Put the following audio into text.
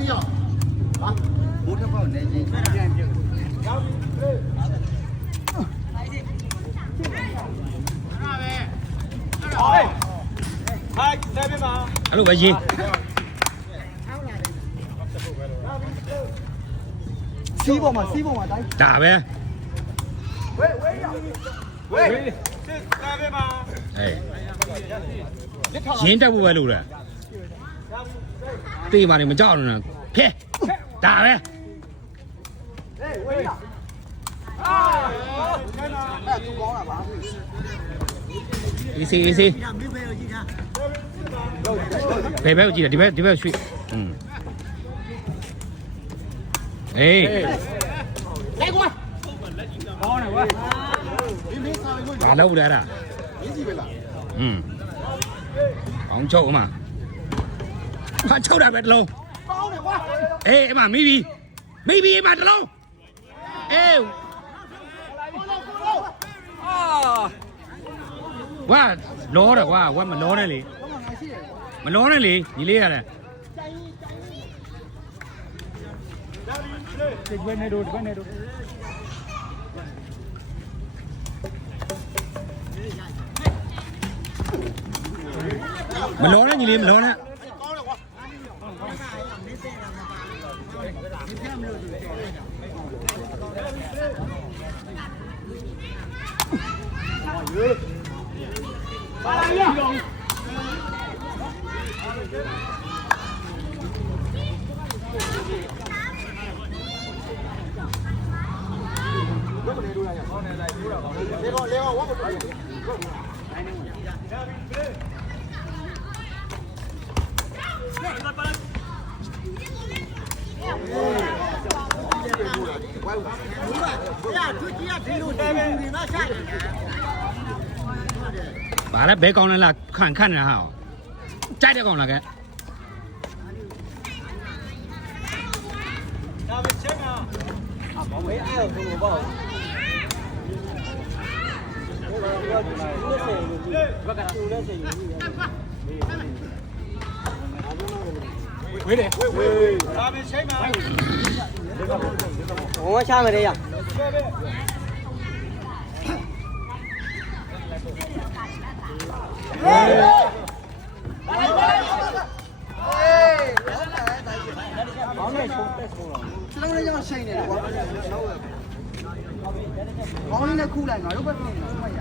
စီရောက်ဟာဘိုးတစ်ပေါက်နေချင်းပြန်ပြုတ်ရောက်ပြီအဲ့လိုပဲရေးစီးပေါ်မှာတိုင်းဒါပဲဝေးစစ်ကားပဲမှာအေးရင်းတက်ဖို့ပဲလို့လဲတေးပါနေမကြောက်နဲ့ဖဲဒါပဲဝေးရအဲ့သူကောင်းတာပါအေးစေးဘယ်ဘက်ကိုကြည့်လဲဒီဘက်ရွှေ့အေးလိုက်ကွာကောင်းတယ်ကွာဘာလုပ်လဲအဲ့ဒါရင်းစီပဲလားအောင်ချုပ်အမဟာချုပ်တာပဲတလုံးကောင်းတယ်ကွာအေးအမမိပြီအမတလုံးအေးဝါလောတယ်ကွာဝါမလောနဲ့လေမလောနဲ့လေညီလေးရတယ်ဒီဘက်နေတို့မလောနဲ့ညီလေးမလောနဲ့ပါလာရလေကောဝတ်ကိုဘာလဲဘဲကောင်းလဲလားခန့်နေတာဟာကြိုက်တဲ့ကောင်လားကဲဒါပဲချက်မှာဘာမေးအဲ့လိုဆိုတော့ဝေးတယ်ဒါပဲချိန်မှာ我下面的呀。ကျွန်တော်လည်းကျွန်တော်ရှိနေတယ်ကွာကောင်းလေးနဲ့ခုလိုက်ငါတို့ပဲပြင်နေတာမှတ်ရ